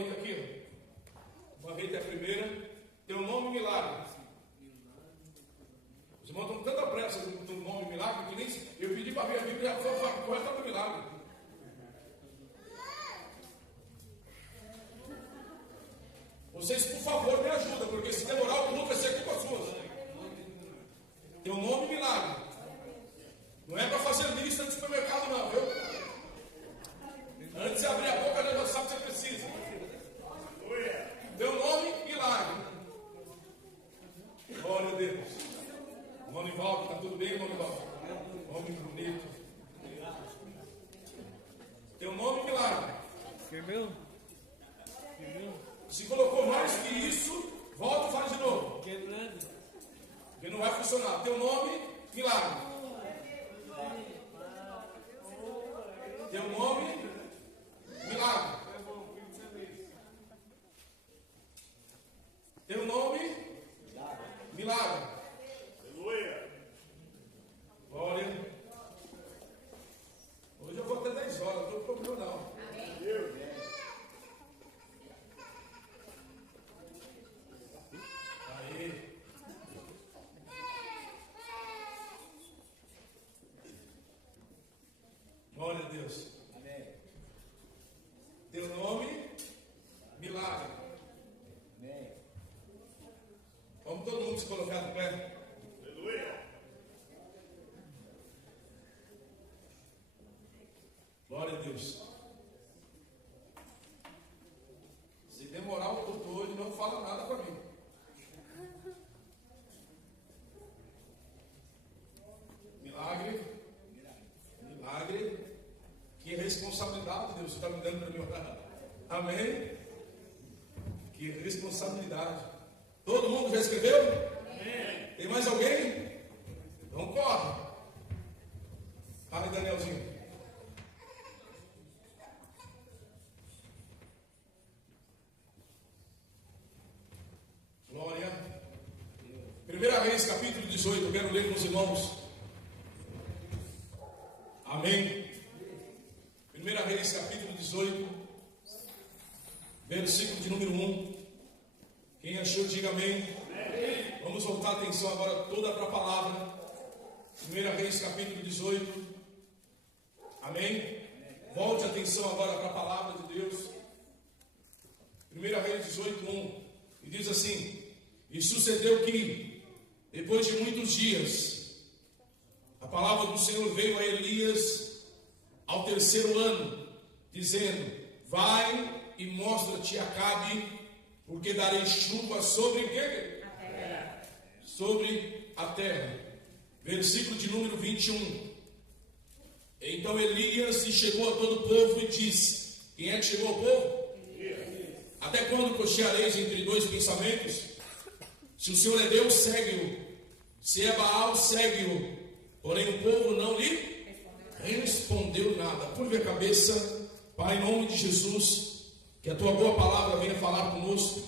marreta aqui, ó. Marreta é a primeira. Teu nome milagre. Os irmãos estão com tanta pressa do nome milagre que nem eu pedi para ver a Bíblia e ela correta do milagre. Vocês, por favor, me ajudem, porque se demorar o culto vai ser culpa sua. Teu nome milagre. Não é para fazer lista de supermercado, não, viu? Antes de abrir a boca, já sabe o que você precisa. Teu nome milagre. Glória a Deus. Nome Valdo, está tudo bem, nome Valdo? Nome bonito. Teu nome milagre. Firmeu? Se colocou mais que isso, volta e faz de novo. Que não vai funcionar. Teu nome milagre. Teu nome milagre. Teu nome milagre. Aleluia. Glória. Hoje eu vou até 10 horas, não estou com problema não. Aí. Glória a Deus. Amém. Teu nome milagre. Amém. Vamos todo mundo se colocar de pé. Aleluia. Glória a Deus. Se demorar o culto hoje, não fala nada para mim. Milagre. Milagre. Que responsabilidade Deus está me dando para me orar. Amém? Que responsabilidade. Todo mundo já escreveu? Amém. Tem mais alguém? Então corre. Vai, Danielzinho. Glória. 1 Reis, capítulo 18. Eu quero ler com os irmãos. Amém. 1 Reis, capítulo 18. Versículo de número 1. Quem achou, diga amém. Amém. Vamos voltar a atenção agora toda para a palavra. 1 Reis, capítulo 18. Amém. Volte a atenção agora para a palavra de Deus. 1 Reis 18, 1. E diz assim: e sucedeu que, depois de muitos dias, a palavra do Senhor veio a Elias ao 3º ano, dizendo: vai e mostra-te a Acabe, porque darei chuva sobre quê? A terra. Sobre a terra. Versículo de número 21. Então Elias se chegou a todo o povo e disse: quem é que chegou ao povo? Até quando cocheareis entre dois pensamentos? Se o Senhor é Deus, segue-o. Se é Baal, segue-o. Porém o povo não lhe respondeu nada. Curve a cabeça. Pai, em nome de Jesus, que a tua boa palavra venha falar conosco,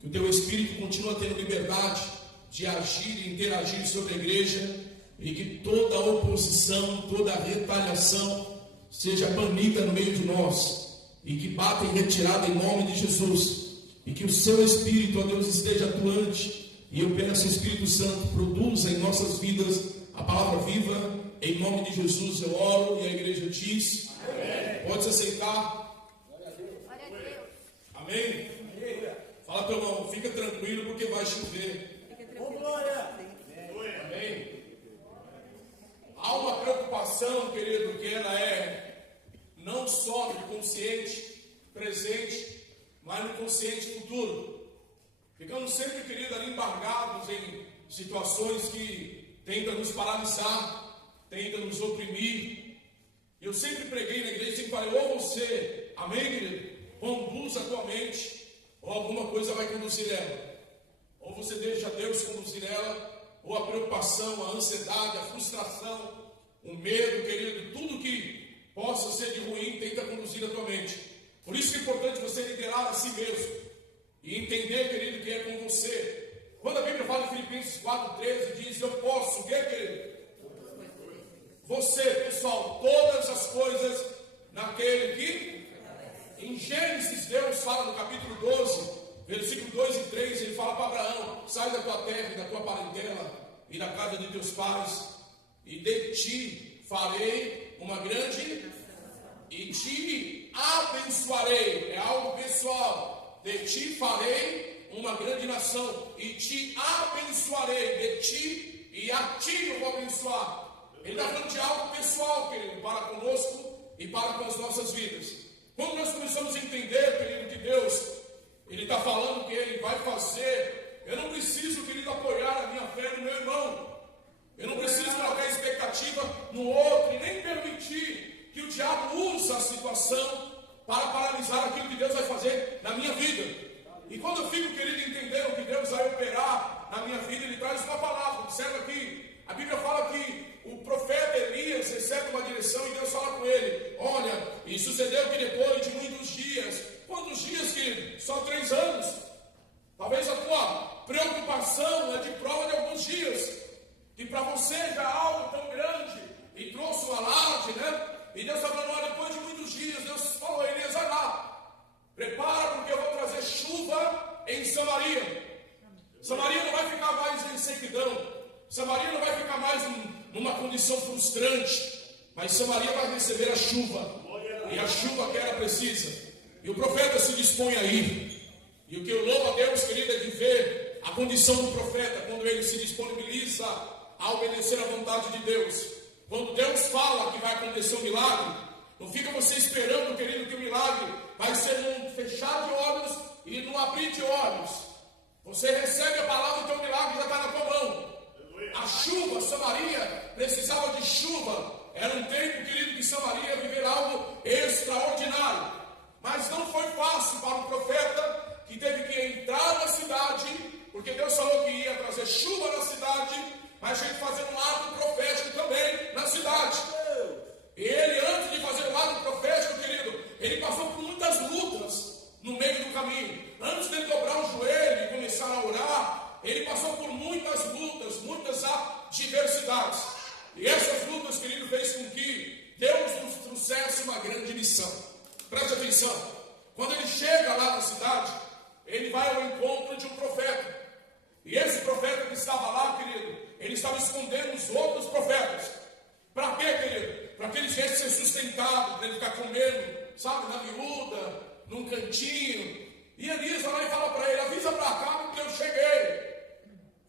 que o teu Espírito continue tendo liberdade de agir e interagir sobre a igreja, e que toda oposição, toda retaliação seja banida no meio de nós, e que bata em retirada em nome de Jesus, e que o seu Espírito, ó Deus, esteja atuante. E eu peço, Espírito Santo, produza em nossas vidas a palavra viva. Em nome de Jesus eu oro, e a igreja diz: amém. Pode se aceitar. Glória a Deus. Amém? Fala para o irmão, fica tranquilo porque vai chover. Fica tranquilo. Amém? Há uma preocupação, querido, que ela é não só no consciente presente, mas no consciente futuro. Ficamos sempre, querido, ali embargados em situações que tentam nos paralisar, tentam nos oprimir. Eu sempre preguei na igreja, sempre falei: ou você, amém, querido, conduz a tua mente, ou alguma coisa vai conduzir ela. Ou você deixa Deus conduzir ela, ou a preocupação, a ansiedade, a frustração, o medo, querido, tudo que possa ser de ruim, tenta conduzir a tua mente. Por isso que é importante você liderar a si mesmo e entender, querido, que é com você. Quando a Bíblia fala em Filipenses 4,13, diz: eu posso, o que é, querido? Você, pessoal, todas as coisas naquele que, em Gênesis, Deus fala no capítulo 12, versículo 2 e 3, ele fala para Abraão: sai da tua terra e da tua parentela e da casa de teus pais, e de ti farei uma grande e te abençoarei. É algo pessoal. De ti farei uma grande nação e te abençoarei. De ti e a ti eu vou abençoar. Ele está falando de algo pessoal, querido, para conosco e para com as nossas vidas. Quando nós começamos a entender, querido, que Deus, Ele está falando que Ele vai fazer, eu não preciso, querido, apoiar a minha fé no meu irmão. Eu não preciso colocar expectativa no outro e nem permitir que o diabo use a situação para paralisar aquilo que Deus vai fazer na minha vida. E quando eu fico, querido, entendendo que Deus vai operar na minha vida, Ele traz uma palavra. Observa aqui, a Bíblia fala que o profeta Elias recebe uma direção e Deus fala com ele: olha, e sucedeu que depois de muitos dias. Quantos dias, querido? Só 3 anos. Talvez a tua preocupação é de prova de alguns dias. E para você já é algo tão grande e trouxe um alarde, né? E Deus está falando: olha, depois de muitos dias, Deus falou a Elias: vai lá, prepara, porque eu vou trazer chuva em Samaria. Samaria não vai ficar mais em sequidão. Samaria não vai ficar mais numa condição frustrante, mas Samaria vai receber a chuva, e a chuva que ela precisa. E o profeta se dispõe a ir. E o que eu louvo a Deus, querido, é de ver a condição do profeta quando ele se disponibiliza a obedecer à vontade de Deus. Quando Deus fala que vai acontecer um milagre, não fica você esperando, querido, que o milagre vai ser num fechar de olhos e num abrir de olhos. Você recebe a palavra e o teu milagre já está na tua mão. A chuva, Samaria precisava de chuva. Era um tempo, querido, que Samaria ia viver algo extraordinário. Mas não foi fácil para o profeta, que teve que entrar na cidade, porque Deus falou que ia trazer chuva na cidade, mas a gente fazer um ato profético também na cidade. E ele, antes de fazer um ato profético, querido, ele passou por muitas lutas no meio do caminho. Antes de dobrar o joelho e começar a orar, ele passou por muitas lutas, muitas adversidades. E essas lutas, querido, fez com que Deus nos trouxesse uma grande lição. Preste atenção. Quando ele chega lá na cidade, ele vai ao encontro de um profeta. E esse profeta que estava lá, querido, ele estava escondendo os outros profetas. Para quê, querido? Para que eles viessem ser sustentados, para ele ficar comendo, sabe, na miúda, num cantinho. E Elias vai lá e fala para ele: avisa para cá que eu cheguei.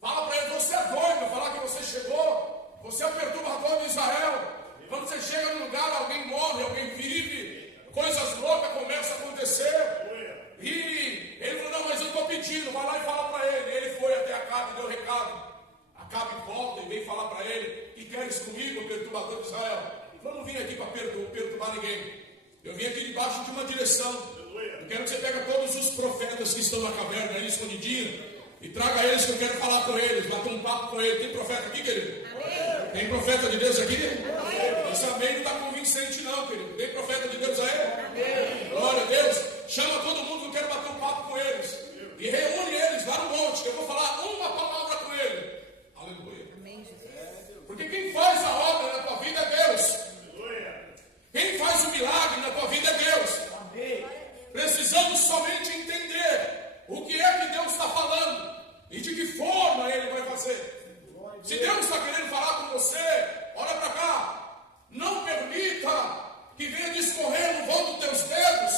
Fala para ele: você é doido falar que você chegou? Você é o perturbador de Israel. Quando você chega num lugar, alguém morre, alguém vive, coisas loucas começam a acontecer. E ele falou: não, mas eu estou pedindo. Vai lá e fala para ele. Ele foi até Acabe e deu recado. Acabe volta e veio falar para ele: que queres comigo, perturbador de Israel? Eu não vim aqui para perturbar ninguém. Eu vim aqui debaixo de uma direção. Eu quero que você pegue todos os profetas que estão na caverna aí escondidinho e traga eles, que eu quero falar com eles, bater um papo com eles. Tem profeta aqui, querido? Amém. Tem profeta de Deus aqui? Amém. Esse amém não está convincente não, querido. Tem profeta de Deus aí? Amém. Glória a Deus. Chama todo mundo que eu quero bater um papo com eles. E reúne eles lá no monte, que eu vou falar uma palavra com ele. Aleluia. Amém, Jesus. Porque quem faz a obra na tua vida é Deus. Aleluia. Quem faz o milagre na tua vida é Deus. Amém. Precisamos somente entender o que é que Deus está falando e de que forma Ele vai fazer. Se Deus está querendo falar com você, olha para cá. Não permita que venha discorrer no vão dos teus dedos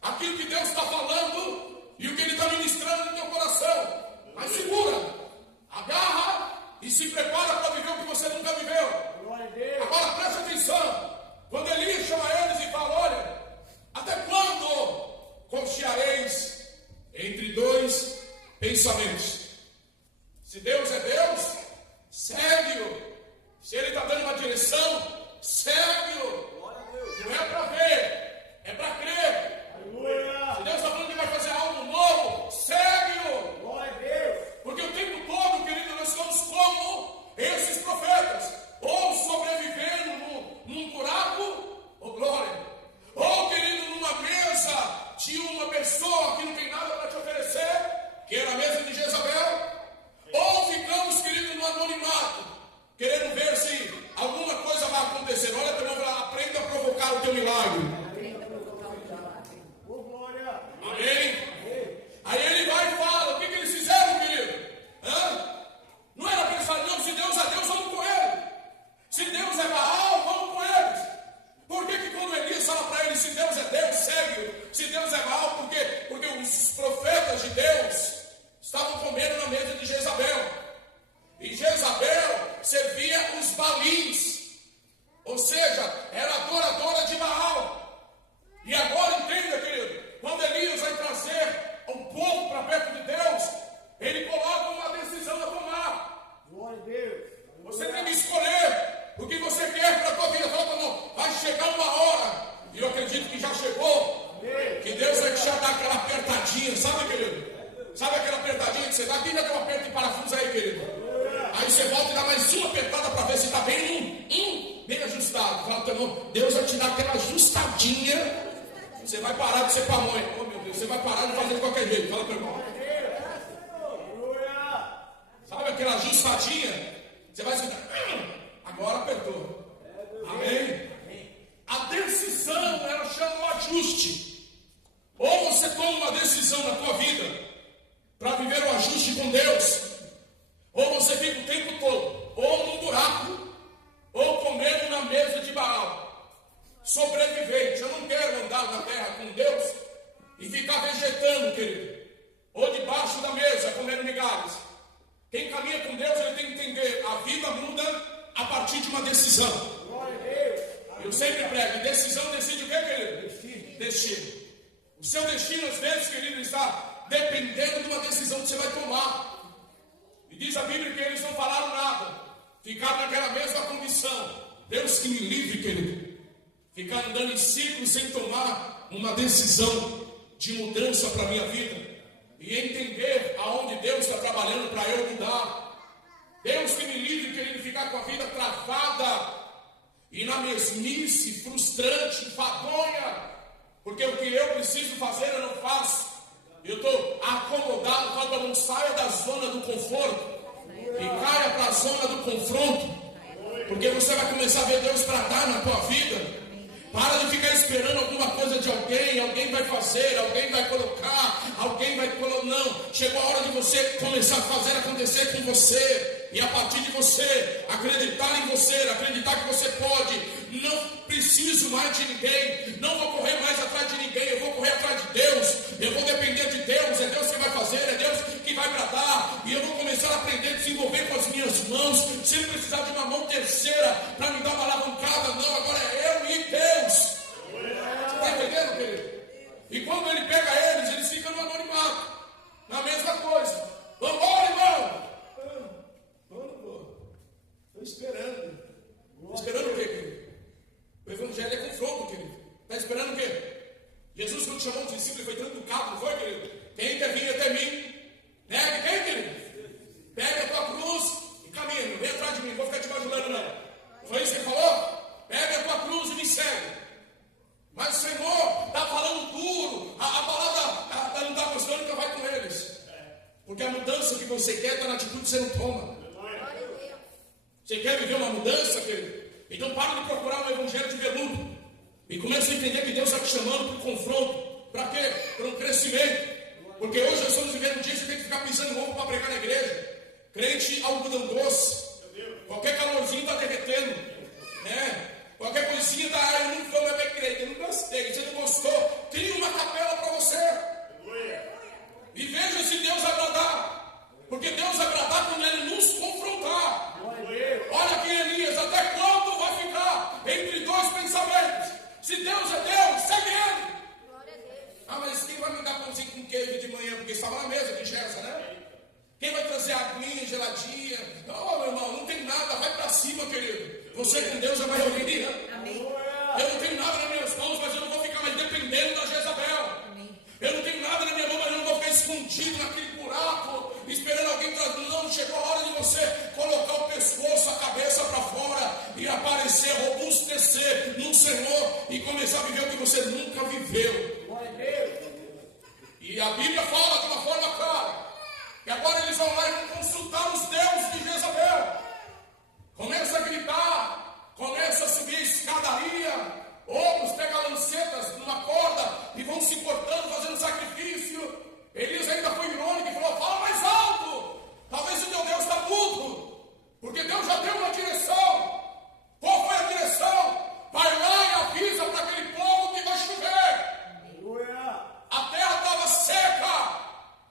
aquilo que Deus está falando e o que Ele está ministrando no teu coração. Mas segura, agarra e se prepara para viver o que você nunca viveu. Agora preste atenção. Quando Elias chama eles e fala: olha, até quando cocheareis entre dois pensamentos? Se Deus é Deus, segue-o. Se Ele está dando uma direção, segue-o. Não é para ver, é para crer. Se Deus está falando que vai fazer algo novo, segue-o. Porque o tempo todo, querido, nós somos como esses profetas, ou sobrevivendo num buraco, ou glória, ou, querido, numa mesa de uma pessoa que não tem nada para te oferecer, que era a mesa de Jezabel, ou ficamos, querido, no anonimato, querendo ver se alguma coisa vai acontecer. Olha, teu irmão, aprenda a provocar o teu milagre. Amém. apertadinha, sabe, querido? Sabe aquela apertadinha que você dá? Quem já deu um aperto de parafuso aí, querido? Aí você volta e dá mais uma apertada para ver se está bem ajustado. Fala, teu irmão, Deus vai te dar aquela ajustadinha. Você vai parar de ser pamonha. Oh, meu Deus, você vai parar de fazer de qualquer jeito. Fala, teu irmão. Sabe aquela ajustadinha? Você vai sentar. Agora apertou. Amém? A decisão, ela chama o ajuste. Ou você toma uma decisão na tua vida para viver o ajuste com Deus, ou você fica o tempo todo ou num buraco, ou comendo na mesa de Baal. Sobrevivente. Eu não quero andar na terra com Deus e ficar vegetando, querido, ou debaixo da mesa comendo migalhas. Quem caminha com Deus, ele tem que entender: a vida muda a partir de uma decisão. Eu sempre prego: decisão decide o que, querido? Destino. O seu destino, às vezes, querido, está dependendo de uma decisão que você vai tomar. E diz a Bíblia que eles não falaram nada, ficaram naquela mesma condição. Deus que me livre, querido, ficar andando em ciclo sem tomar uma decisão de mudança para a minha vida e entender aonde Deus está trabalhando para eu mudar. Deus que me livre, querido, ficar com a vida travada e na mesmice, frustrante, enfadonha, porque o que eu preciso fazer eu não faço. Eu estou acomodado, falo para não saia da zona do conforto e caia para a zona do confronto, porque você vai começar a ver Deus tratar na tua vida. Para de ficar esperando alguma coisa de alguém vai fazer, alguém vai colocar, alguém vai colocar. Não, chegou a hora de você começar a fazer acontecer com você, e a partir de você, acreditar em você, acreditar que você pode. Não preciso mais de ninguém, não vou correr mais atrás de ninguém, eu vou correr atrás de Deus, eu vou depender de Deus, é Deus que vai fazer, é Deus que vai bradar, e eu vou começar a aprender a desenvolver com as minhas mãos, sem precisar de uma mão terceira para me dar uma alavancada. Não, agora é eu e Deus. Você está entendendo, querido? E quando ele pega eles ficam no anonimato, na mesma coisa. Vamos embora, irmão. Estou esperando. Esperando o quê, querido? O evangelho é confronto, querido. Está esperando o quê? Jesus, quando chamou os discípulos, foi tanto educado, não foi, querido? Quem quer vir até mim? Negue quem, querido? Pega a tua cruz e caminha. Não vem atrás de mim, não vou ficar te bajulando, não. Foi isso que ele falou? Pega a tua cruz e me segue. Mas o Senhor está falando duro. A palavra não está gostando, então vai com eles. Porque a mudança que você quer está na atitude que você não toma. Você quer viver uma mudança, querido? Então para de procurar um evangelho de veludo e começa a entender que Deus está te chamando para um confronto. Para quê? Para um crescimento. Porque hoje nós estamos vivendo um dia que você tem que ficar pisando roupa para pregar na igreja. Crente algodão doce. Qualquer calorzinho está derretendo. Qualquer coisinha está, eu não vou mais crente, eu não gostei. Você não gostou? Cria uma capela para você. E veja se Deus agradar. Porque Deus agradar quando Ele nos confrontar. Olha aqui, Elias, até quando vai ficar entre dois pensamentos? Se Deus é Deus, segue Ele. Ah, mas quem vai me dar pãozinho com queijo de manhã? Porque estava na mesa de Gessa, né? Quem vai trazer aguinha, geladinha? Não, meu irmão, não tem nada, vai para cima, querido. Você com Deus já vai ouvir. Eu não tenho nada nas minhas mãos, mas eu não vou ficar mais dependendo da Jezabel. Eu não tenho nada na minha mão, mas eu não vou ficar escondido naquele buraco, esperando alguém trazer. Não, chegou a hora de você colocar o pescoço, a cabeça para fora e aparecer, robustecer no Senhor e começar a viver o que você nunca viveu. E a Bíblia fala de uma forma clara que agora eles vão lá e vão consultar os deuses de Jezabel. Começa a gritar, começa a subir a escadaria. Outros pegam lancetas numa corda e vão se cortando, fazendo sacrifício. Elias ainda foi irônico e falou: fala mais alto. Talvez o teu Deus está mudo, porque Deus já deu uma direção. Qual foi a direção? Vai lá e avisa para aquele povo que vai chover. A terra estava seca,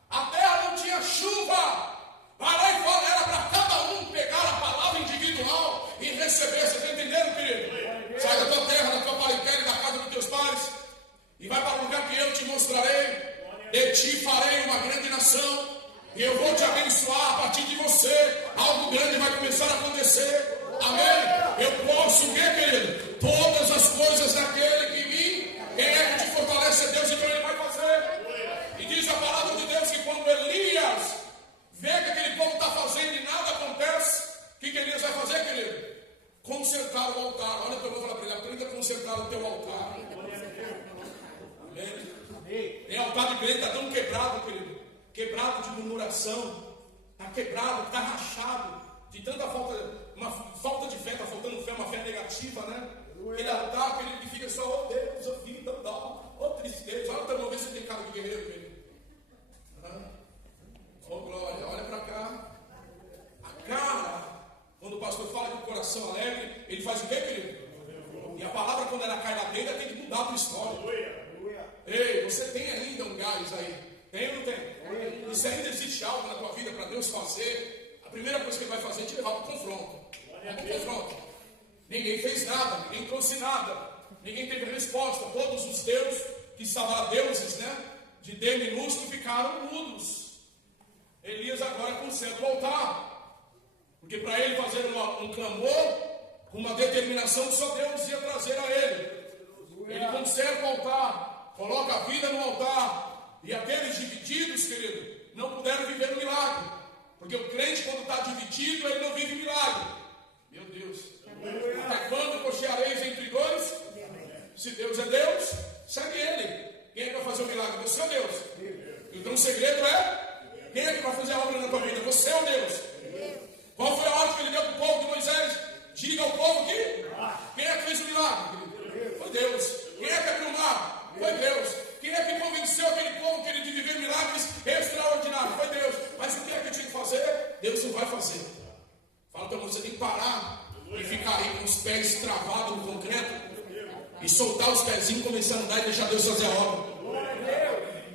a terra não tinha chuva. Vai lá e fala, era para cada um pegar a palavra individual e receber. Você está entendendo, querido? Sai da tua terra, da tua parentela e da casa dos teus pais e vai para o lugar que eu te mostrarei. De ti farei uma grande nação e eu vou te abençoar. A partir de você algo grande vai começar a acontecer. Amém? Eu posso o quê, querido? Todas as coisas daquele que me. Quem é que te fortalece? É Deus, então Ele vai fazer. E diz a altar de crente está tão quebrado, querido. Quebrado de murmuração. Está quebrado, está rachado. De tanta uma falta de fé, está faltando fé, uma fé negativa, né? Aquele altar, querido, que fica só, oh Deus, oh vida, oh tristeza. Olha para ver se tem cara de guerreiro, querido. Oh glória, olha para cá. A cara, quando o pastor fala que o coração alegre, ele faz o quê, querido? E a palavra, quando ela cai na telha, tem que mudar a tua história. Ei, você tem ainda um gás aí? Tem ou não tem? E se ainda existe algo na tua vida para Deus fazer, a primeira coisa que Ele vai fazer é te levar para o confronto. É para o confronto. Ninguém fez nada, ninguém trouxe nada, ninguém teve resposta. Todos os deuses que estavam lá, deuses, né? De D minúsculo, ficaram mudos. Elias agora conserta o altar, porque para ele fazer um clamor, com uma determinação que só Deus ia trazer a ele. Ele conserta o altar, coloca a vida no altar, e aqueles divididos, querido, não puderam viver o milagre, porque o crente, quando está dividido, ele não vive milagre. Meu Deus, até quando cocheareis entre dois? Se Deus é Deus, segue Ele. Quem é que vai fazer o milagre? Você ou Deus? Então o segredo é: quem é que vai fazer a obra na tua vida? Você ou Deus? Qual foi a ordem que Ele deu para o povo de Moisés? Diga ao povo que quem é que fez o milagre? Foi Deus. Quem é que abriu o mar? Foi Deus. Quem é que convenceu aquele povo, querido, de viver milagres extraordinários? Foi Deus. Mas o que é que tinha que fazer? Deus não vai fazer. Fala para você, tem que parar e ficar aí com os pés travados no concreto e soltar os pezinhos, começar a andar e deixar Deus fazer a obra.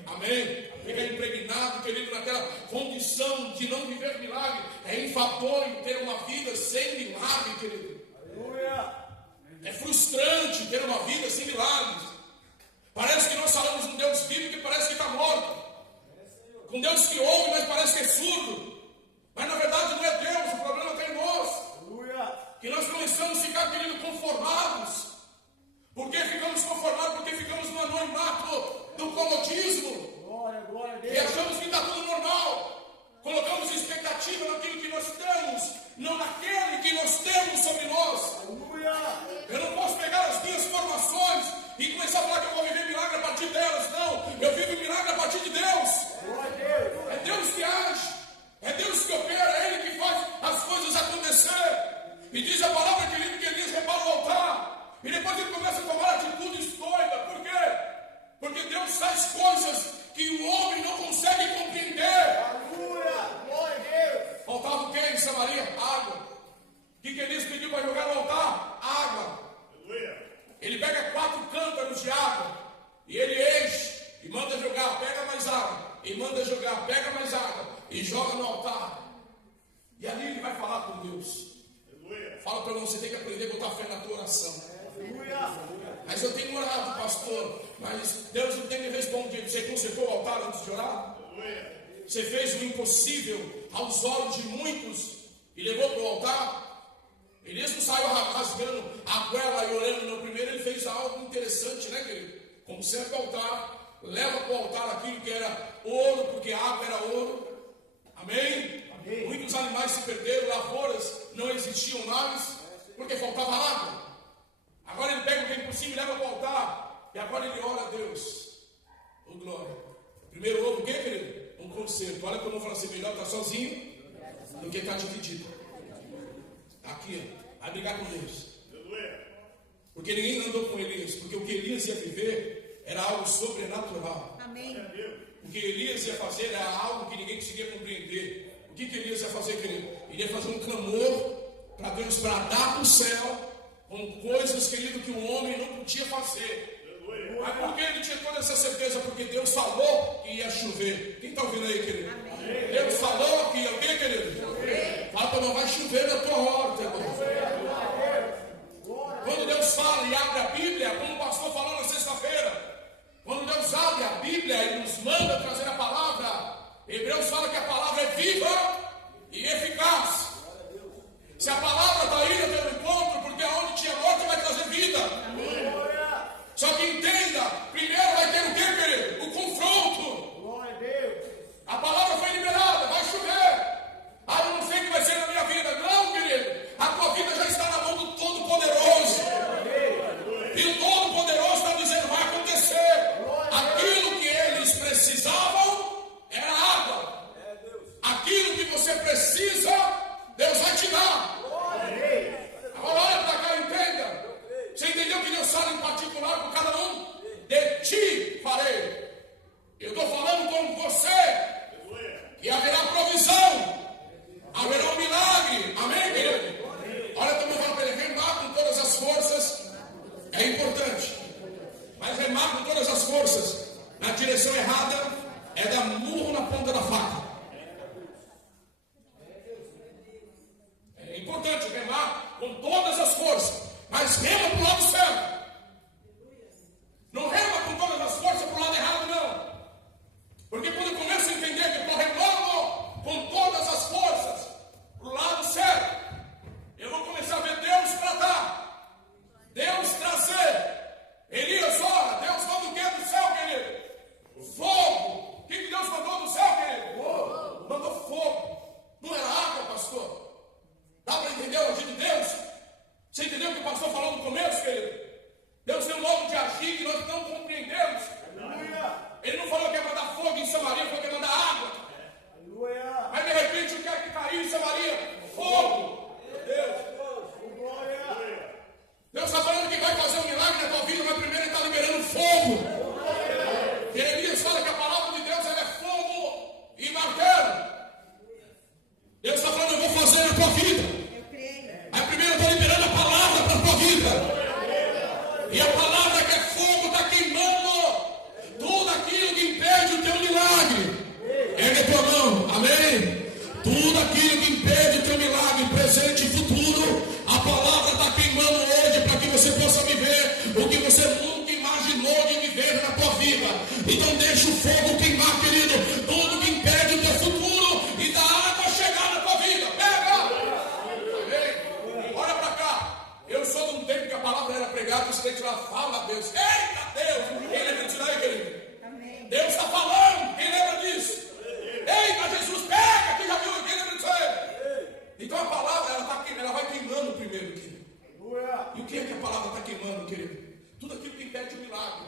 Amém? Ficar impregnado, querido, naquela condição de não viver milagre. É enfadonho em ter uma vida sem milagre, querido. É frustrante ter uma vida sem milagres. Parece que nós falamos um Deus vivo que parece que está morto. Com Deus que ouve, mas parece que é surdo. Mas na verdade não é Deus, o problema está em nós. Que nós começamos a ficar, querido, conformados. Por que ficamos conformados? Porque ficamos no anonimato do comodismo. E achamos que está tudo normal. Colocamos expectativa naquilo que nós temos, não naquele que nós temos sobre nós. Eu não posso pegar as minhas formações e começar a falar que eu vou viver milagre a partir delas. Não, eu vivo milagre a partir de Deus. É Deus que age, é Deus que opera, é Ele que faz as coisas acontecer. E diz a palavra que Elias repara o altar. E depois ele começa a tomar atitudes doidas. Por quê? Porque Deus faz coisas que o homem não consegue compreender. Faltava o que em Samaria? Água. O que Elias pediu para jogar no altar? Água. Ele pega 4 cântaros de água e ele enche e manda jogar, pega mais água e manda jogar, pega mais água e joga no altar. E ali ele vai falar com Deus. Fala para você, tem que aprender a botar fé na tua oração. Mas eu tenho orado, pastor, mas Deus não tem me respondido. Você consertou o altar antes de orar? Você fez o impossível aos olhos de muitos e levou para o altar? Elias não saiu rasgando a goela e orando. No primeiro ele fez algo interessante, né, querido? Conserta o altar, leva para o altar aquilo que era ouro, porque a água era ouro. Amém? Muitos animais se perderam, lavouras não existiam mais, porque faltava água. Agora ele pega o que é impossível e leva para o altar. E agora ele ora a Deus. Oh glória. Primeiro houve o que, querido? Um concerto. Olha como eu falo assim, melhor estar sozinho do que estar dividido. Aqui, ó. Vai brigar com Deus. Porque ninguém andou com Elias. Porque o que Elias ia viver era algo sobrenatural. Amém. O que Elias ia fazer era algo que ninguém conseguia compreender. O que Elias ia fazer, querido? Ele ia fazer um clamor para Deus bradar para o céu com coisas, querido, que o homem não podia fazer. Mas por que ele tinha toda essa certeza? Porque Deus falou que ia chover. Quem está ouvindo aí, querido? Amém. Deus falou que ia o quê, querido? Chover. Fala para não vai chover na tua horta, irmão. Quando Deus fala e abre a Bíblia, como o pastor falou na sexta-feira, quando Deus abre a Bíblia e nos manda trazer a palavra, Hebreus fala que a palavra é viva e eficaz. Se a palavra está aí no teu encontro, porque aonde tinha morte vai trazer vida. Só que entenda, primeiro vai ter o quê, querido? O confronto. A palavra foi liberada, vai chover. Ah, eu não sei o que vai ser na minha vida. Não, querido, a tua vida já está na mão do Todo-Poderoso. E o Todo-Poderoso está dizendo, vai acontecer aquilo que Ele expressou. direção errada é dar murro na ponta da faca. É importante remar com todas as forças, mas rema para o lado certo. Não rema com todas as forças para o lado errado, não. Porque quando eu começo a entender que estou remando com todas as forças para o lado certo, eu vou começar a ver Deus tratar, Deus trazer. Elias ora, Deus manda o que do céu, querido? Fogo. O que Deus mandou do céu, querido? Fogo. Mandou fogo. Não era água, pastor? Dá para entender o agir de Deus? Você entendeu o que o pastor falou no começo, querido? Deus tem um modo de agir que nós não compreendemos. Ele não falou que ia mandar fogo em Samaria, falou que ia mandar água. Mas de repente o que é que caiu em Samaria? Fogo. Deus está falando que vai fazer um milagre na tua vida, mas primeiro Ele está liberando fogo. E Elias fala que a palavra de Deus ela é fogo e martelo. Deus está falando, eu vou fazer na tua vida. Mas primeiro eu estou liberando a palavra para a tua vida. E a palavra que é fogo está queimando tudo aquilo que impede o teu milagre. Ergue a tua mão, amém? Tudo aquilo que impede o teu milagre, presente e futuro, a palavra está queimando hoje para que você possa viver o que você nunca imaginou de viver na tua vida. Então deixa o fogo queimar, querido, tudo que impede o teu futuro e da água chegar na tua vida. Pega! Amém? Olha para cá. Eu sou de um tempo que a palavra era pregada e os crentes lá, fala Deus. Eita Deus! Quem lembra disso daí, querido? Amém. Deus está falando. Quem lembra disso? Eita Jesus, pega! Quem já viu? Quem lembra disso aí? Então a palavra ela vai queimando primeiro, querido. E o que é que a palavra está queimando, querido? Tudo aquilo que impede o milagre.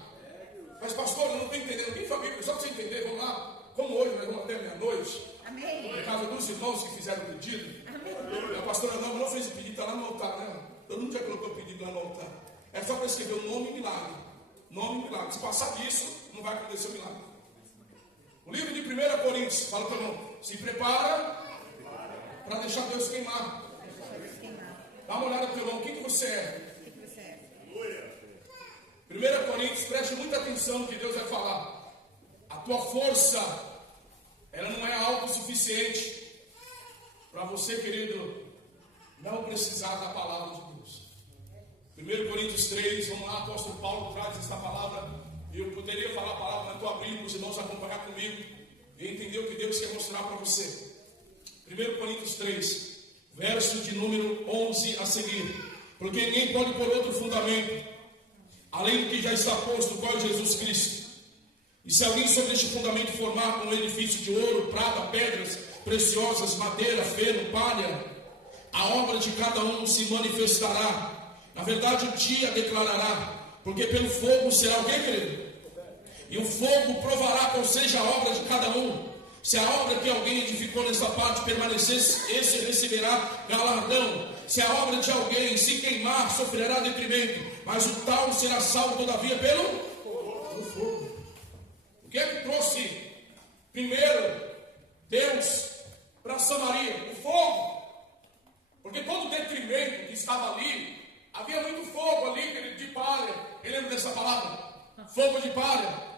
Mas pastor, eu não estou entendendo. Quem foi Bíblia? Só para você entender, vamos lá. Como hoje nós vamos até meia-noite. Amém. Por causa dos irmãos que fizeram o pedido. Amém. A pastora não fez o pedido, está lá no altar, né? Todo mundo já colocou o pedido lá no altar. É só para escrever o nome e milagre. Nome e milagre. Se passar disso, não vai acontecer o milagre. O livro de 1 Coríntios fala para não. Se prepara para deixar Deus queimar. Dá uma olhada para o irmão. O que você é? 1 Coríntios, preste muita atenção no que Deus vai falar. A tua força, ela não é autossuficiente para você, querido, não precisar da palavra de Deus. 1 Coríntios 3, vamos lá, o apóstolo Paulo traz essa palavra. Eu poderia falar a palavra na tua Bíblia, para os irmãos acompanhar comigo e entender o que Deus quer mostrar para você. 1 Coríntios 3, verso de número 11 a seguir. Porque ninguém pode pôr outro fundamento além do que já está posto, qual é Jesus Cristo. E se alguém sobre este fundamento formar um edifício de ouro, prata, pedras preciosas, madeira, feno, palha, a obra de cada um se manifestará. Na verdade o dia declarará, porque pelo fogo será o que, querido? E o fogo provará qual seja a obra de cada um. Se a obra que alguém edificou nessa parte permanecesse, esse receberá galardão. Se a obra de alguém se queimar, sofrerá detrimento, mas o tal será salvo todavia pelo fogo. O que é que trouxe primeiro Deus para Samaria? O fogo. Porque todo o detrimento que estava ali, havia muito fogo ali, querido, de palha. Quem lembra dessa palavra? Fogo de palha.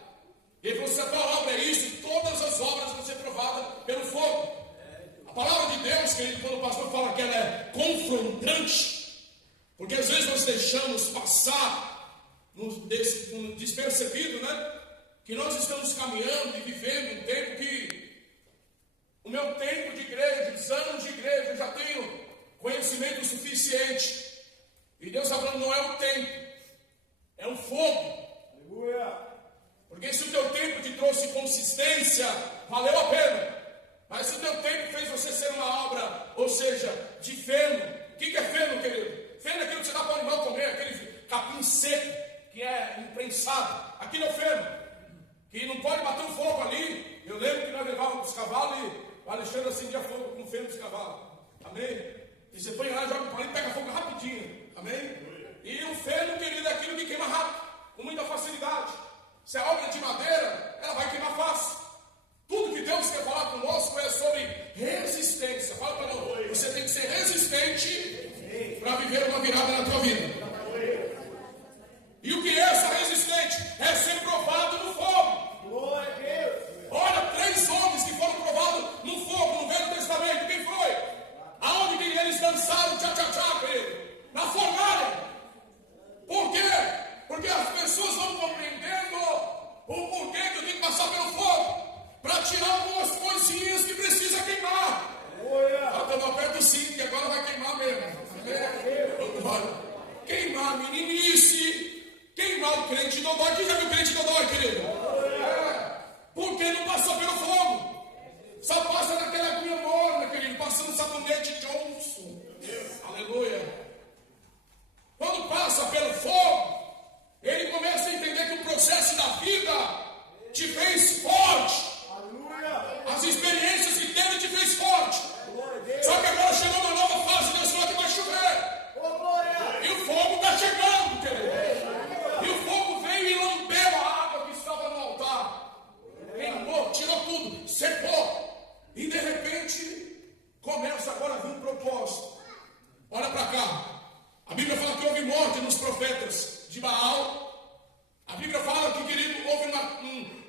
E ele falou, se a tua obra é isso, todas as obras vão ser provadas pelo fogo. A palavra de Deus, querido, quando o pastor fala que ela é confrontante, porque às vezes nós deixamos passar despercebido, né? Que nós estamos caminhando e vivendo um tempo que o meu tempo de igreja, os anos de igreja, eu já tenho conhecimento suficiente. E Deus está falando, não é o tempo, é o fogo. Aleluia. Porque se o teu tempo te trouxe consistência, valeu a pena. Mas se o teu tempo fez você ser uma obra, ou seja, de feno. O que é feno, querido? Feno é aquilo que você dá para o animal comer, aquele capim seco, que é imprensado. Aquilo é o feno, que não pode bater um fogo ali. Eu lembro que nós levávamos os cavalos e o Alexandre acendia fogo com o feno dos cavalos. Amém? E você põe lá, joga para ali e pega fogo rapidinho. Amém? E o feno, querido, é aquilo que queima rápido, com muita facilidade. Se a obra de madeira, ela vai queimar fácil. Tudo que Deus quer falar conosco é sobre resistência. Fala para nós, você tem que ser resistente para viver uma virada na tua vida. E o que é essa resistente? É ser provado no fogo.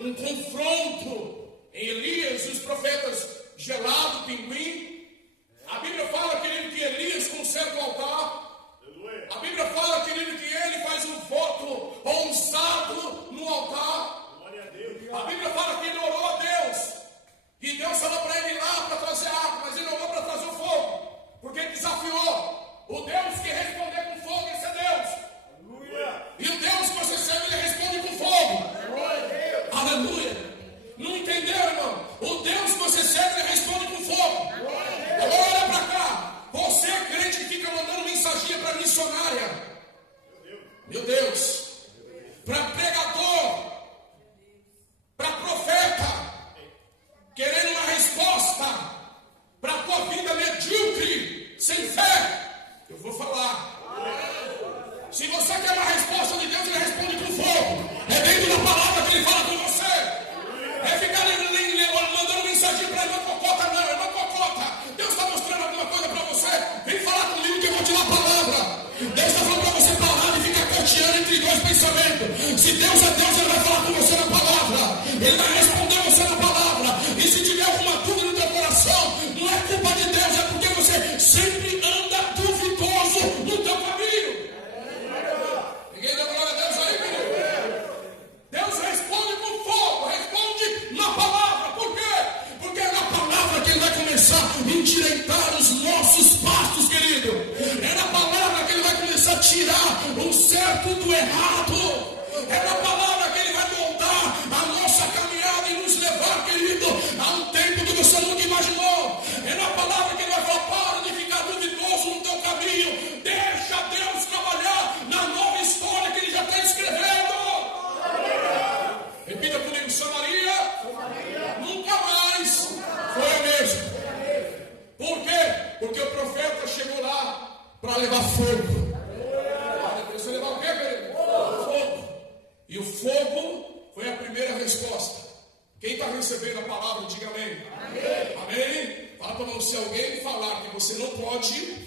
um confronto em Elias e os profetas Gelado, Pinguim. A Bíblia fala, querido, que Elias conserva o altar. A Bíblia fala, querido, que ele faz um voto ousado no altar. A Bíblia fala que ele orou a Deus. E Deus falou para ele ir lá para trazer água, mas ele orou para trazer o fogo. Porque ele desafiou. O Deus que responder com fogo, esse é Deus. E o Deus que você serve, ele responde com fogo. Aleluia. Não entendeu, irmão? O Deus que você serve, ele responde com fogo. Agora olha para cá. Você é crente que fica mandando mensaginha para missionária. Meu Deus. Para pregador. Para profeta. Querendo uma resposta para a tua vida medíocre, sem fé. Eu vou falar. Se você quer uma resposta de Deus, ele responde com fogo. É dentro da palavra que ele fala com você. É ficar mandando mensagem para irmã Cocota, não, irmã Cocota. Deus está mostrando alguma coisa para você. Vem falar comigo que eu vou te dar a palavra. Deus está falando para você parar e ficar coteando entre dois pensamentos. Se Deus é Deus, ele vai falar com você na palavra. Ele vai responder você na palavra. E se tiver alguma dúvida no teu coração, não é culpa de Deus, é porque você sempre anda duvidoso no teu caminho. Ninguém dá glória a Deus aí, querido? Deus responde com fogo, responde na palavra. Por quê? Porque é na palavra que ele vai começar a endireitar os nossos passos, querido. É na palavra que ele vai começar a tirar o certo do errado. É na palavra que ele vai moldar a nossa caminhada e nos levar, querido, a um tempo que você nunca imaginou. É na palavra que ele vai falar: para de ficar duvidoso no teu caminho. Deixa Deus trabalhar na nova história que ele já está escrevendo. Repita comigo: Samaria nunca mais foi a mesma. Por quê? Porque o profeta chegou lá para levar fogo. Você levar o quê, querido? Fogo. E o fogo foi a primeira resposta. Quem está recebendo a palavra, diga amém. Amém? Fala para você, alguém falar que você não pode.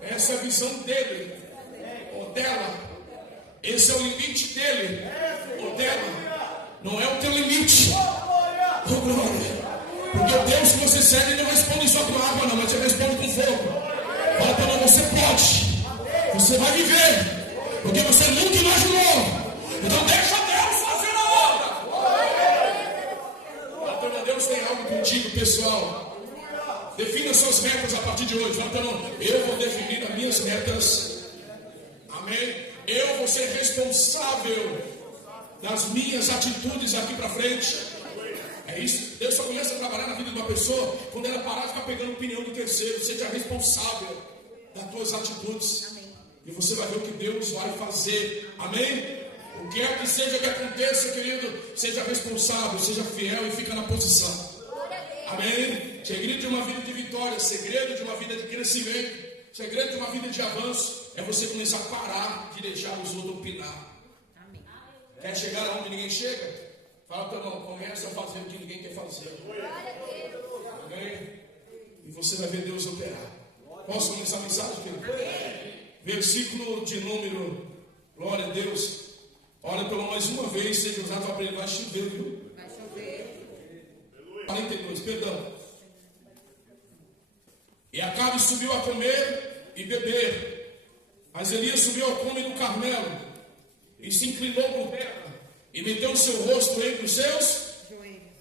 Essa é a visão dele ou dela. Esse é o limite dele ou dela. Não é o teu limite. Oh, glória. Porque o Deus que você serve não responde só com água, não, mas ele responde com fogo. Fala para você, pode. Você vai viver. Porque você nunca imaginou. Então deixa Deus fazer a obra. Então Deus tem algo contigo, pessoal. Defina suas metas a partir de hoje. Então, eu vou definir as minhas metas. Amém? Eu vou ser responsável das minhas atitudes aqui para frente. É isso. Deus só começa a trabalhar na vida de uma pessoa quando ela parar de ficar pegando opinião do terceiro. Seja responsável das tuas atitudes. E você vai ver o que Deus vai fazer. Amém? O que é que seja que aconteça, querido, seja responsável, seja fiel e fica na posição. Amém? Segredo de uma vida de vitória, segredo de uma vida de crescimento, segredo de uma vida de avanço é você começar a parar de deixar os outros opinar. Quer chegar aonde ninguém chega? Fala para o irmão, começa a fazer o que ninguém quer fazer. Amém? E você vai ver Deus operar. Posso começar a mensagem, querido? Versículo de número, glória a Deus. Olha, pelo mais uma vez, seja usado para ele, vai chover, viu? Vai chover. 42, perdão. E Acabe subiu a comer e beber. Mas Elias subiu ao cume do Carmelo e se inclinou por terra e meteu o seu rosto entre os seus.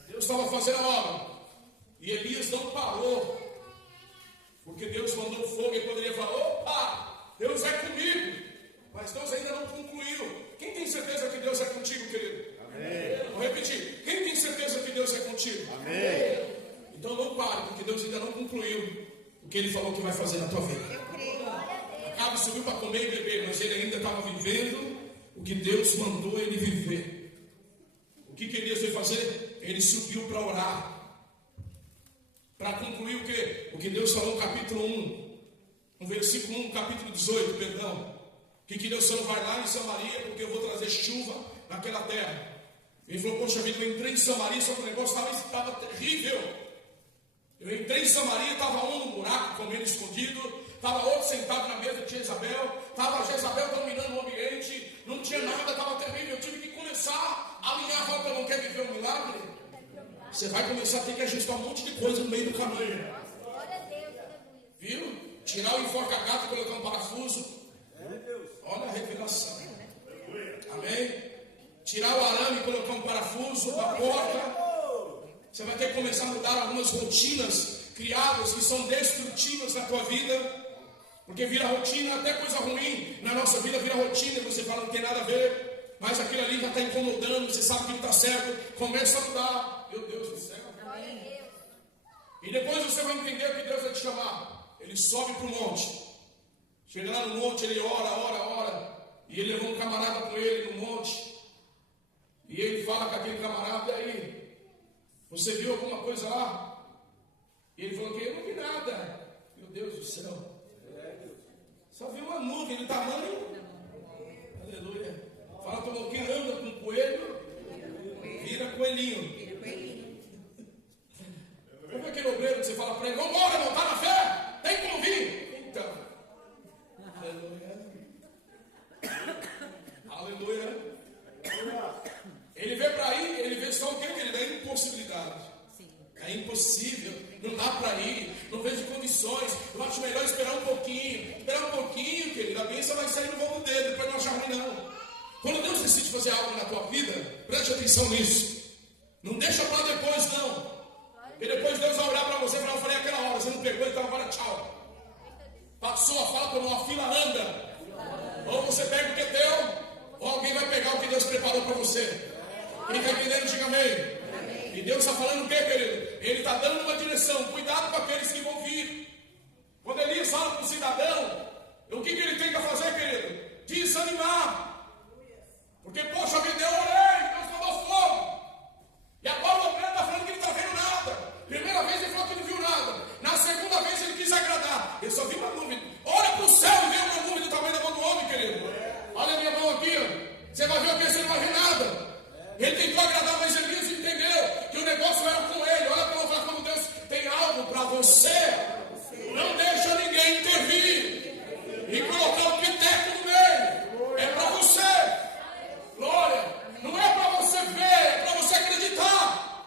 Deus estava fazendo a obra. E Elias não parou. Porque Deus mandou fogo e poderia falar: opa, Deus é comigo. Mas Deus ainda não concluiu. Quem tem certeza que Deus é contigo, querido? Amém. Vou repetir. Quem tem certeza que Deus é contigo? Amém. Então não pare, porque Deus ainda não concluiu o que Ele falou que vai fazer na tua vida. Acabe subiu para comer e beber, mas ele ainda estava vivendo o que Deus mandou ele viver. O que Elias foi fazer? Ele subiu para orar. Para concluir o quê? O que Deus falou no capítulo 1. No versículo 1, capítulo 18, perdão. Que Deus falou: vai lá em Samaria, porque eu vou trazer chuva naquela terra. Ele falou: poxa vida, eu entrei em Samaria, só que o negócio estava terrível. Eu entrei em Samaria, estava um no buraco comendo escondido, estava outro sentado na mesa de Jezabel, estava Jezabel dominando o ambiente, não tinha nada, estava terrível. Eu tive que começar a alinhar a volta. Eu não quero viver você vai começar a ter que ajustar um monte de coisa no meio do caminho. Glória a Deus, aleluia. Viu? Tirar o enforca-gato e colocar um parafuso. Olha a revelação. Amém? Tirar o arame e colocar um parafuso, uma porta. Você vai ter que começar a mudar algumas rotinas criadas que são destrutivas na tua vida. Porque vira rotina, até coisa ruim na nossa vida vira rotina. E você fala, não tem nada a ver. Mas aquilo ali já está incomodando. Você sabe que não está certo. Começa a mudar. Meu Deus do céu. Glória a Deus. E depois você vai entender que Deus vai te chamar. Ele sobe para o monte. Chega lá no monte, ele ora. E ele levou um camarada com ele no monte. E ele fala com aquele camarada, e aí? Você viu alguma coisa lá? E ele falou que eu não vi nada. Meu Deus do céu. Só vi uma nuvem do tamanho. Aleluia. Fala como quem anda com um coelho, vira coelhinho. Como é aquele obreiro que você fala para ele, vamos embora, irmão, tá na fé? Tem como vir? Então. Aleluia. Ele vê para ir, ele vê só o que ele vê? Impossibilidade. É impossível, não dá para ir, não vejo condições, eu acho melhor esperar um pouquinho. Esperar um pouquinho, querido, a bênção vai sair no voo dele, depois não achar ruim não. Quando Deus decide fazer algo na tua vida, preste atenção nisso. Não deixa para depois não. E depois Deus vai olhar para você e falar, eu falei aquela hora, você não pegou, então agora tchau. Passou, fala como uma fila anda. Ou você pega o que é teu, ou alguém vai pegar o que Deus preparou para você. Quem está entendendo, diga amém. E Deus está falando o que, querido? Ele está dando uma direção. Cuidado com aqueles que vão vir. Quando Elias fala para o cidadão, o que ele tenta fazer, querido? Desanimar. Porque, poxa vida, eu orei, Deus mandou fogo. E agora o obreiro está falando que ele não está vendo nada. Primeira vez ele falou que não viu nada. Na segunda vez ele quis agradar. Ele só viu uma nuvem. Olha para o céu e vê uma nuvem do tamanho da mão do homem, querido. Olha a minha mão aqui. Você vai ver o que? Você não vai ver nada. Ele tentou agradar, mas Elias entendeu que o negócio era com ele. Olha para falar como Deus tem algo para você. Não deixa ninguém intervir e colocar o piteco no meio. É para você. Glória. Não é para você ver, é para você acreditar.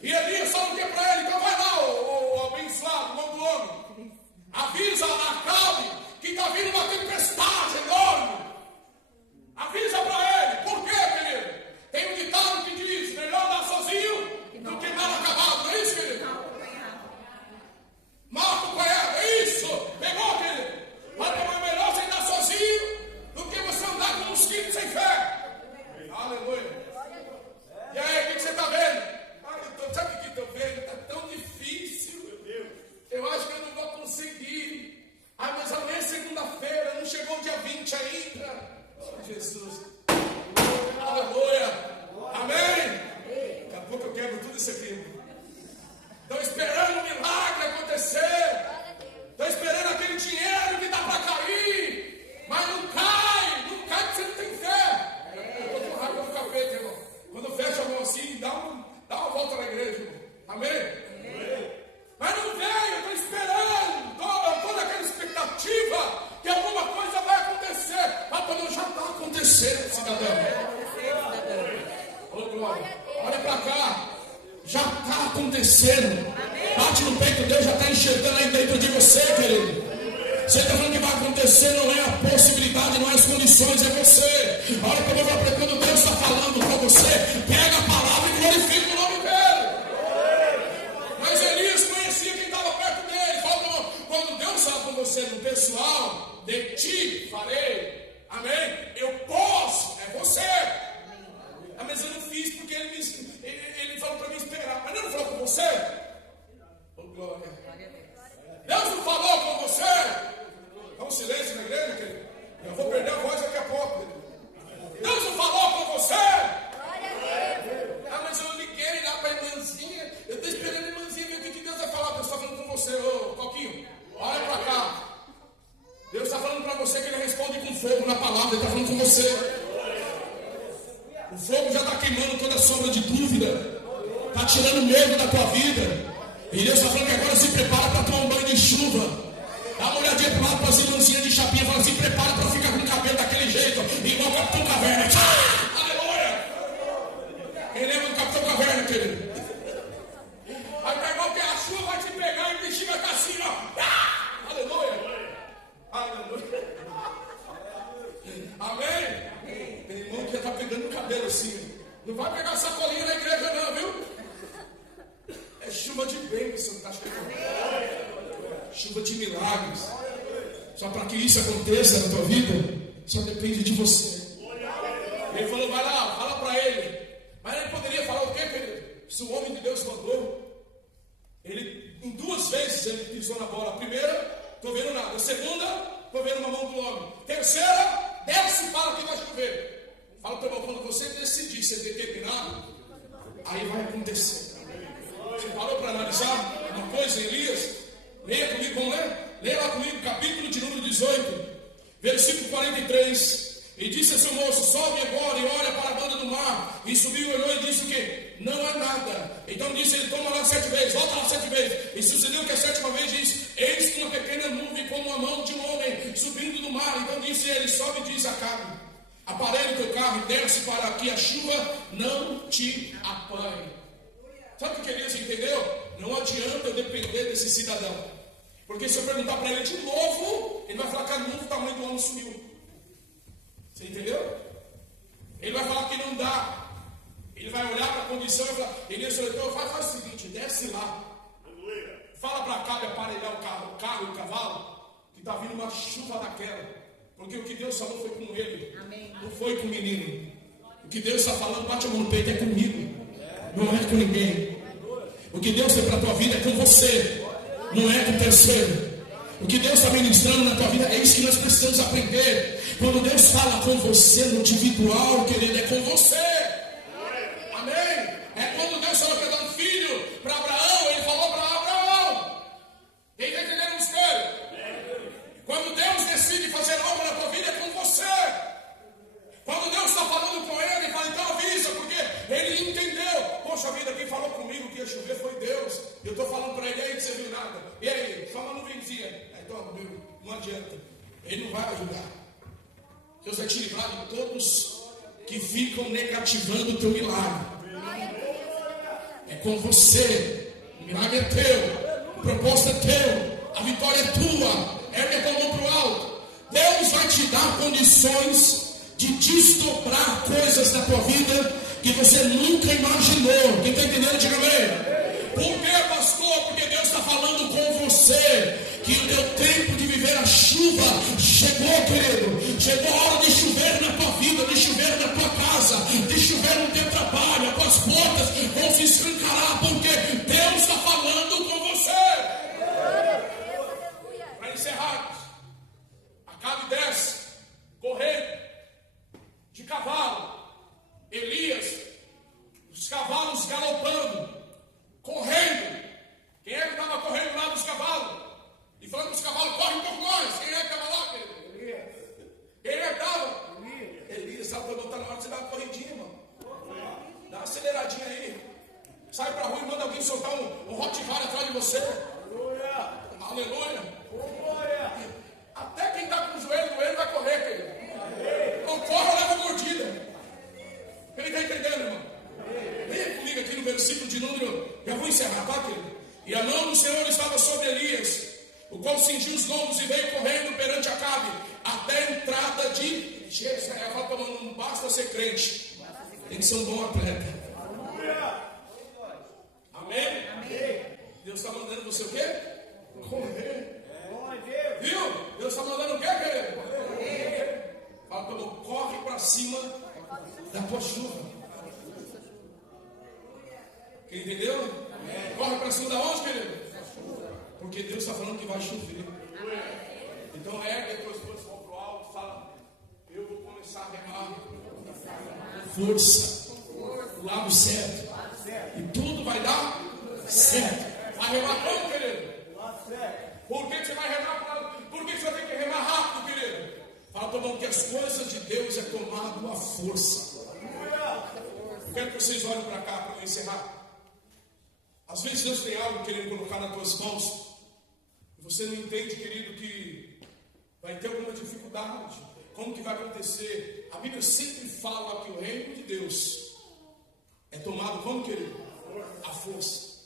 E Elias sabe o que é para ele. Então vai lá, o abençoado, mão do homem. Avisa a Acabe que está vindo uma tempestade enorme. Avisa para ele. Por quê, querido? Tem um ditado que diz, melhor andar sozinho do que mal acabado. Não é isso, querido? Mata o cunhado. É isso. Pegou, querido? Mas é melhor você andar sozinho do que você andar com um mosquito sem fé. Aleluia. E aí, o que você está vendo? Sabe o que estou vendo? Está tão difícil. Eu acho que eu não vou conseguir. Mas amanhã é segunda-feira. Não chegou o dia 20 ainda. Oh, Jesus. Aleluia. Amém. Daqui a pouco eu quebro tudo isso aqui. Estou esperando um milagre acontecer. Estou esperando aquele dinheiro que dá para cair. Mas não cai porque você não tem fé. Eu estou com raiva do capeta, irmão. Quando fecha a mão assim, dá uma volta na igreja, irmão. Amém? Mas não veio, eu estou esperando. Toda aquela expectativa que alguma coisa vai acontecer. Mas quando já está acontecendo, cidadão. Oh, glória. Olha para cá. Já está acontecendo. Bate no peito, Deus já está enxergando aí dentro de você, querido. Você está falando que vai acontecer, não é a possibilidade, não é as condições, é você. Olha como eu vou aprender, quando Deus está falando para você, pega a palavra e glorifica o nome dele. Mas Elias conhecia quem estava perto dele. Fala, quando Deus fala com você no pessoal, de ti farei. Amém? Eu posso, é você. Mas eu não fiz porque ele falou para mim esperar. Mas ele não falou com você? Oh, glória. Deus não falou com você? Dá um silêncio na igreja, querido. Eu vou perder a voz daqui a pouco. Deus não falou com você? Mas eu liguei lá para a irmãzinha. Eu estou esperando a irmãzinha ver o que Deus vai falar. Deus está falando com você. Ô, Coquinho, olha para cá. Deus está falando para você que ele responde com fogo na palavra. Ele está falando com você. O fogo já está queimando toda sombra de dúvida. Está tirando medo da tua vida. E Deus está falando que agora se prepara para tomar um banho de chuva. Dá uma olhadinha para o lado para as irmãzinhas de chapinha e fala, se prepara para ficar com o cabelo daquele jeito, igual o Capitão Caverna. Aleluia! Quem lembra do Capitão Caverna, querido? Só para que isso aconteça na tua vida, só depende de você. Ele falou, vai lá, fala para ele. Mas ele poderia falar o quê, querido? Se o homem de Deus mandou, ele, em 2 vezes, ele pisou na bola. A primeira, estou vendo nada. A segunda, estou vendo uma mão do homem. Terceira, desce e fala que vai chover. Fala para o irmão, quando você decidir ser determinado, aí vai acontecer. Você parou para analisar uma coisa, Elias? Leia comigo, vamos ler? Leia lá comigo, capítulo de número 18, versículo 43. E disse a seu moço, sobe agora e olha para a banda do mar. E subiu, olhou e disse o quê? Não há nada. Então disse ele, toma lá 7 vezes, volta lá 7 vezes. E sucedeu que a 7ª vez diz, eis que uma pequena nuvem como a mão de um homem subindo do mar. Então disse ele, sobe e diz a Acabe, aparelha o teu carro e desce para que a chuva não te apanhe. Sabe o que Elias entendeu? Não adianta eu depender desse cidadão. Porque se eu perguntar para ele de novo, ele vai falar que a nuvem, o tamanho do homem sumiu. Você entendeu? Ele vai falar que não dá. Ele vai olhar para a condição e vai falar, Elias, então faz o seguinte, desce lá. Fala para Acabe aparelhar o carro e o cavalo, que está vindo uma chuva daquela. Porque o que Deus falou foi com ele. Amém. Não foi com o menino. O que Deus está falando, bate a mão no peito, é comigo. Não é com ninguém. O que Deus tem para a tua vida é com você. Não é com terceiro. O que Deus está ministrando na tua vida é isso que nós precisamos aprender. Quando Deus fala com você no individual, querido, é com você. Amém? É quando Deus falou que ia dar um filho para Abraão, ele falou para Abraão. Quem está entendendo o mistério? Quando Deus decide fazer algo na tua vida, é com você. Quando Deus está falando com ele, ele fala, então avisa, porque ele entendeu. Poxa vida, quem falou comigo que ia chover foi Deus. Eu estou falando para ele, aí você viu nada. E aí, só uma nuvenzinha. Então, não adianta. Ele não vai ajudar. Deus vai te livrar de todos que ficam negativando o teu milagre. É com você. O milagre é teu. O propósito é teu. A vitória é tua. Ergue a tua mão para o alto. Deus vai te dar condições de desdobrar coisas na tua vida que você nunca imaginou. Quem está entendendo, diga amém. Por que, pastor? Porque Deus está falando com você que o teu tempo de viver a chuva chegou, querido. Chegou a hora de chover na tua vida, de chover na tua casa, de chover no teu trabalho. As tuas portas vão se escancarar, porque Deus está falando com você. Para encerrarmos, Acabe desce, correndo, de cavalo. Elias, os cavalos galopando, correndo. Quem é que estava correndo lá dos cavalos? E falando dos cavalos, corre um pouco mais. Quem é que estava lá, querido? Elias. Quem é que estava? Elias, sabe quando está na hora de você dar uma corridinha, irmão? Dá uma aceleradinha aí. Sai para a rua e manda alguém soltar um Rottweiler atrás de você. Aleluia. Aleluia. Até quem está com o joelho doendo vai correr, querido. Não corre, leva mordida. Quem está entendendo, irmão? Venha comigo aqui no versículo de número. Já vou encerrar, tá, querido? E a mão do Senhor estava sobre Elias, o qual cingiu os lombos e veio correndo perante Acabe, até a entrada de Jezreel. Não basta ser crente, tem que ser um bom atleta. Amém? Amém. Deus está mandando você o quê? Correr. Viu? Deus está mandando o quê, querido? Correr. Fala para mim, corre para cima da tua chuva. Quem entendeu? Amém. Corre para cima da onde, querido? Porque Deus está falando que vai chover. Então depois vão para o alto e fala, eu vou começar a remar. Força. O lado certo. E tudo vai dar certo. Vai remar como, querido? Por que você vai remar? Por que você tem que remar rápido, querido? Fala, tomando que as coisas de Deus é tomado a força. Eu quero que vocês olhem para cá para eu encerrar. Às vezes Deus tem algo querendo colocar nas tuas mãos e você não entende, querido, que vai ter alguma dificuldade. Como que vai acontecer? A Bíblia sempre fala que o reino de Deus é tomado como, querido? A força.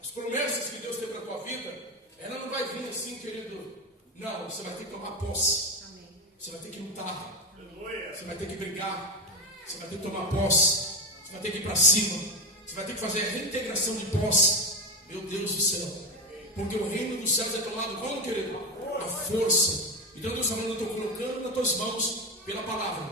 As promessas que Deus tem para a tua vida, ela não vai vir assim, querido. Não, você vai ter que tomar posse. Amém. Você vai ter que lutar. Aleluia. Você vai ter que brigar. Você vai ter que tomar posse. Você vai ter que ir para cima. Você vai ter que fazer a reintegração de posse. Meu Deus do céu. Porque o reino dos céus é tomado como, querido? a força. Então Deus está falando, eu estou colocando nas tuas mãos pela palavra.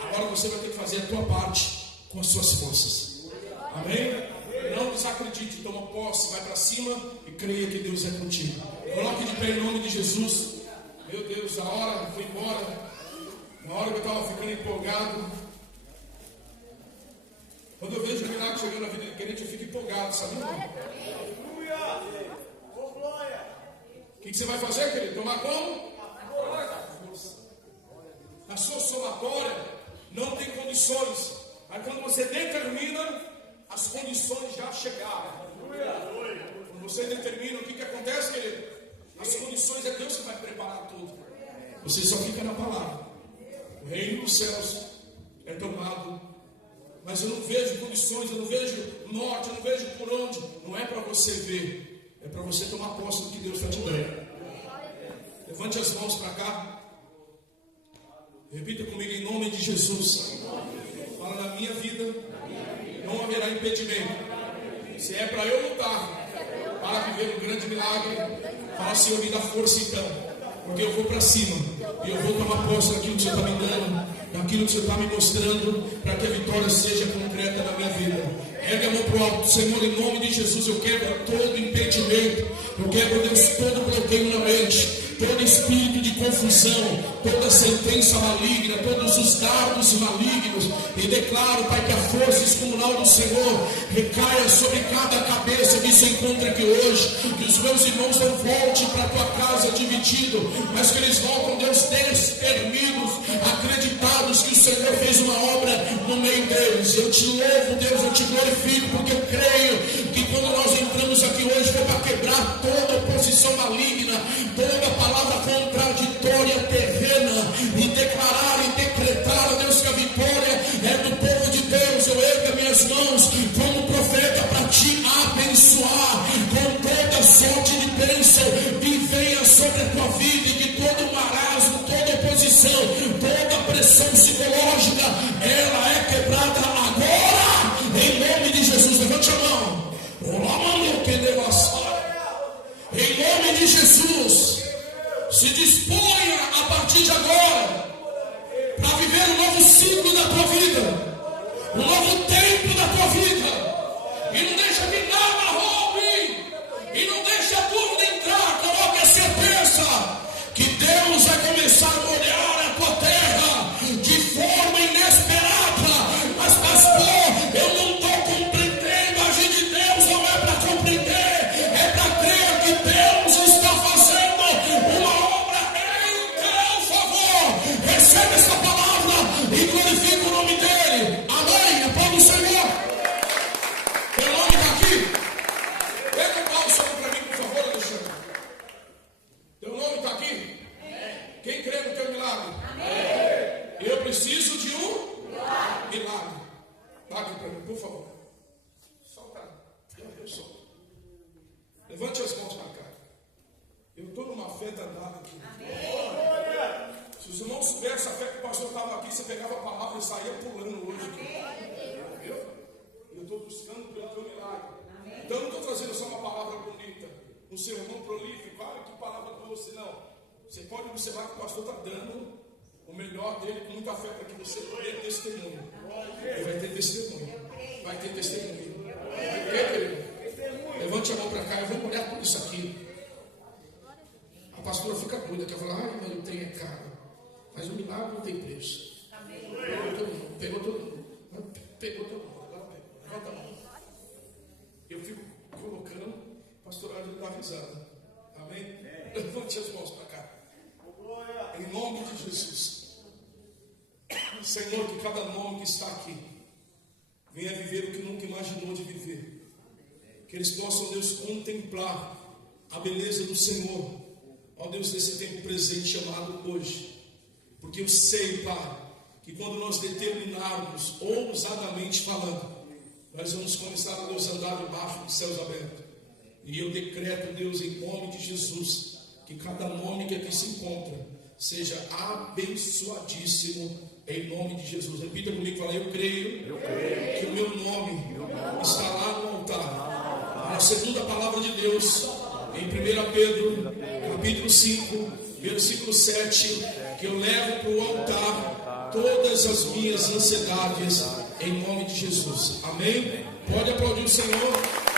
Agora você vai ter que fazer a tua parte com as suas forças. Amém? Não desacredite, toma posse, vai para cima e creia que Deus é contigo. Coloque de pé em nome de Jesus. Meu Deus, a hora foi embora. Na hora que eu estava ficando empolgado. Quando eu vejo o milagre chegando na vida do crente, eu fico empolgado, sabe? O que você vai fazer, querido? Tomar como? Força. Na sua somatória não tem condições. Aí quando você determina, as condições já chegaram. Quando você determina, o que acontece, querido? As condições é Deus que vai preparar tudo. Você só fica na palavra. O reino dos céus é tomado. Mas eu não vejo condições, eu não vejo norte, eu não vejo por onde. Não é para você ver, é para você tomar posse do que Deus está te dando. Levante as mãos para cá. Repita comigo em nome de Jesus. Fala, na minha vida não haverá impedimento. Se é para eu lutar para viver um grande milagre, fala, Senhor, me dá força então, porque eu vou para cima e eu vou tomar posse daquilo que o Senhor está me dando, daquilo que o Senhor está me mostrando, para que a vitória seja concreta na minha vida. Ergue a mão para o alto. Senhor, em nome de Jesus, eu quebro todo impedimento, eu quebro, Deus, todo bloqueio na mente, todo espírito de confusão, toda sentença maligna, todos os dardos malignos, e declaro, Pai, que a força descomunal do Senhor recaia sobre cada cabeça que se encontra aqui hoje, que os meus irmãos não voltem para a tua casa dividido, mas que eles voltam, Deus, destermidos, acreditados que o Senhor fez uma obra no meio deles. Eu te louvo, Deus, eu te glorifico, porque eu creio que quando nós entramos aqui hoje foi para quebrar toda oposição maligna, toda palavra contraditória terrena, e declarar e decretar, Deus, que a vitória é do povo de Deus. Eu ergo minhas mãos como profeta para te abençoar com toda sorte de bênção que venha sobre a tua vida, e que todo marasmo, toda oposição, toda pressão psicológica, ela é quebrada agora, em nome de Jesus. Levante a mão. Em nome de Jesus, se disponha a partir de agora para viver um novo ciclo da tua vida, um novo tempo da tua vida, e não deixa que nada roube, e não deixa a dúvida entrar. Coloque a certeza que Deus vai começar a molhar a tua terra de forma inesperada. Mas pastor, eu não estou compreendendo. A agir de Deus não é para compreender, é para crer que Deus está fazendo uma obra em teu favor. Recebe essa palavra e glorifica o nome dele. Amém. É para o Senhor. Teu nome está aqui. Pega o pau sobre para mim, por favor, Alexandre. Teu nome está aqui? Quem crê no teu milagre? Amém. Eu preciso de um milagre. Dá aqui para mim, por favor. Solta. Eu solto. Levante as mãos para cá. Eu estou numa fé danada aqui. Amém. Se os irmãos soubessem a fé que o pastor estava aqui, você pegava a palavra e saía pulando hoje aqui. Viu? Eu estou buscando pelo teu milagre. Amém. Então eu não estou trazendo só uma palavra bonita, um sermão prolífico. Ah, que palavra doce, não. Você pode observar que o pastor está dando o melhor dele com muita fé para que você dê testemunho. Ele vai ter testemunho. Vai ter testemunho. Vai ter, querido. Levante a mão para cá, eu vou olhar por isso aqui. A pastora fica doida, quer falar, ai, mas eu tenho é caro. Mas o milagre não tem preço. Pegou todo mundo. Pegou todo mundo. Agora pegou. Levanta a mão. Eu fico colocando, a pastora dá risada. Amém? Levante as mãos para cá. Em nome de Jesus. Senhor, que cada nome que está aqui venha viver o que nunca imaginou de viver. Que eles possam, Deus, contemplar a beleza do Senhor, ó Deus, nesse tempo presente chamado hoje. Porque eu sei, Pai, que quando nós determinarmos, ousadamente falando, nós vamos começar, Deus, a andar debaixo dos céus abertos. E eu decreto, Deus, em nome de Jesus, que cada nome que aqui se encontra seja abençoadíssimo em nome de Jesus. Repita comigo, fala, eu creio que o meu nome está lá no altar. A segunda palavra de Deus em 1 Pedro, capítulo 5, versículo 7, que eu levo para o altar todas as minhas ansiedades, em nome de Jesus. Amém? Pode aplaudir o Senhor.